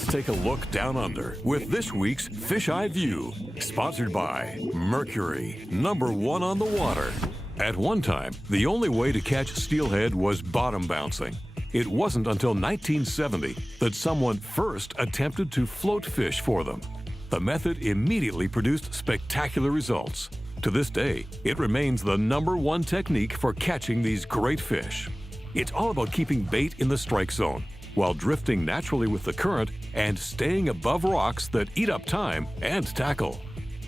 Let's take a look down under with this week's Fish Eye View, sponsored by Mercury, #1 on the water. At one time, the only way to catch steelhead was bottom bouncing. It wasn't until 1970 that someone first attempted to float fish for them. The method immediately produced spectacular results. To this day, it remains the #1 technique for catching these great fish. It's all about keeping bait in the strike zone, while drifting naturally with the current and staying above rocks that eat up time and tackle.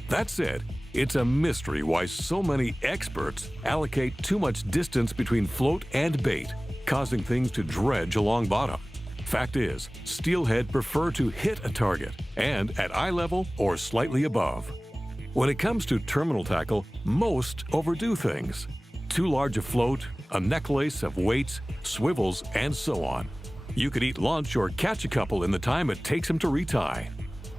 That said, it's a mystery why so many experts allocate too much distance between float and bait, causing things to dredge along bottom. Fact is, steelhead prefer to hit a target, and at eye level or slightly above. When it comes to terminal tackle, most overdo things. Too large a float, a necklace of weights, swivels, and so on. You could eat lunch or catch a couple in the time it takes them to retie.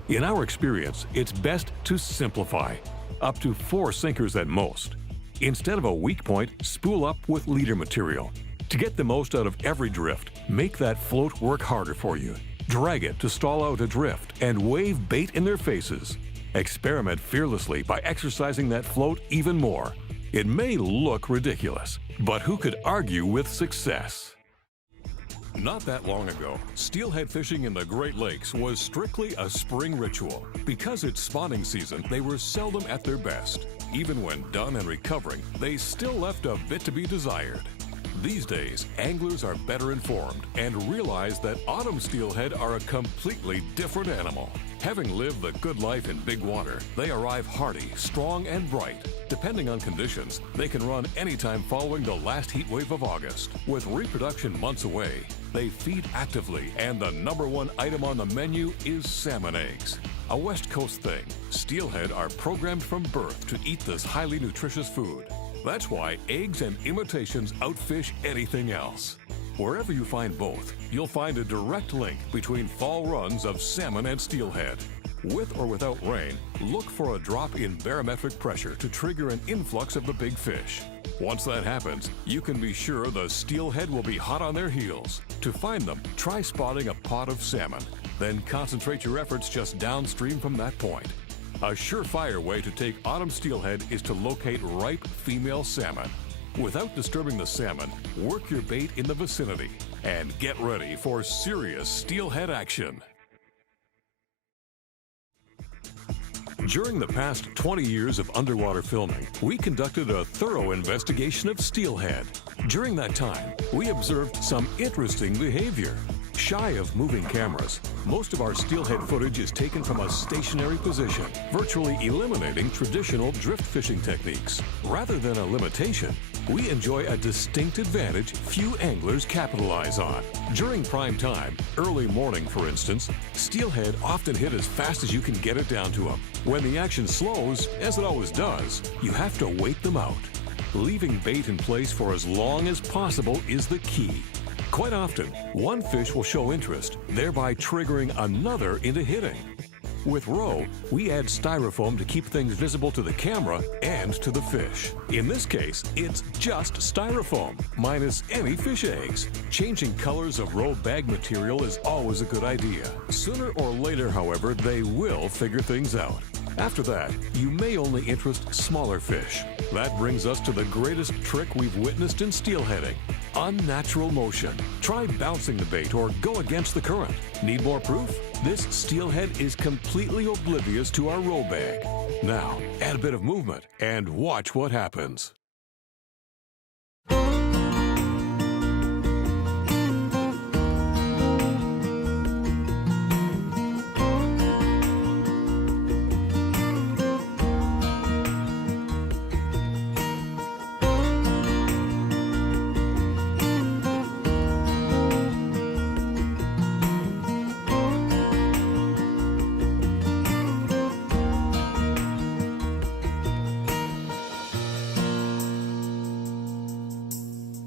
In our experience, it's best to simplify. Up to 4 sinkers at most. Instead of a weak point, spool up with leader material. To get the most out of every drift, make that float work harder for you. Drag it to stall out a drift and wave bait in their faces. Experiment fearlessly by exercising that float even more. It may look ridiculous, but who could argue with success? Not that long ago, steelhead fishing in the Great Lakes was strictly a spring ritual. Because it's spawning season, they were seldom at their best. Even when done and recovering, they still left a bit to be desired. These days, anglers are better informed and realize that autumn steelhead are a completely different animal. Having lived the good life in big water, they arrive hardy, strong, and bright. Depending on conditions, they can run anytime following the last heat wave of August. With reproduction months away, they feed actively, and the #1 item on the menu is salmon eggs. A West Coast thing, steelhead are programmed from birth to eat this highly nutritious food. That's why eggs and imitations outfish anything else. Wherever you find both, you'll find a direct link between fall runs of salmon and steelhead. With or without rain, look for a drop in barometric pressure to trigger an influx of the big fish. Once that happens, you can be sure the steelhead will be hot on their heels. To find them, try spotting a pot of salmon, then concentrate your efforts just downstream from that point. A surefire way to take autumn steelhead is to locate ripe female salmon. Without disturbing the salmon, work your bait in the vicinity and get ready for serious steelhead action. During the past 20 years of underwater filming, we conducted a thorough investigation of steelhead. During that time, we observed some interesting behavior. Shy of moving cameras, most of our steelhead footage is taken from a stationary position, virtually eliminating traditional drift fishing techniques. Rather than a limitation, we enjoy a distinct advantage few anglers capitalize on. During prime time, early morning for instance, steelhead often hit as fast as you can get it down to them. When the action slows, as it always does, you have to wait them out. Leaving bait in place for as long as possible is the key. Quite often, one fish will show interest, thereby triggering another into hitting. With roe, we add styrofoam to keep things visible to the camera and to the fish. In this case, it's just styrofoam, minus any fish eggs. Changing colors of roe bag material is always a good idea. Sooner or later, however, they will figure things out. After that, you may only interest smaller fish. That brings us to the greatest trick we've witnessed in steelheading: unnatural motion. Try bouncing the bait or go against the current. Need more proof? This steelhead is completely oblivious to our roe bag. Now, add a bit of movement and watch what happens.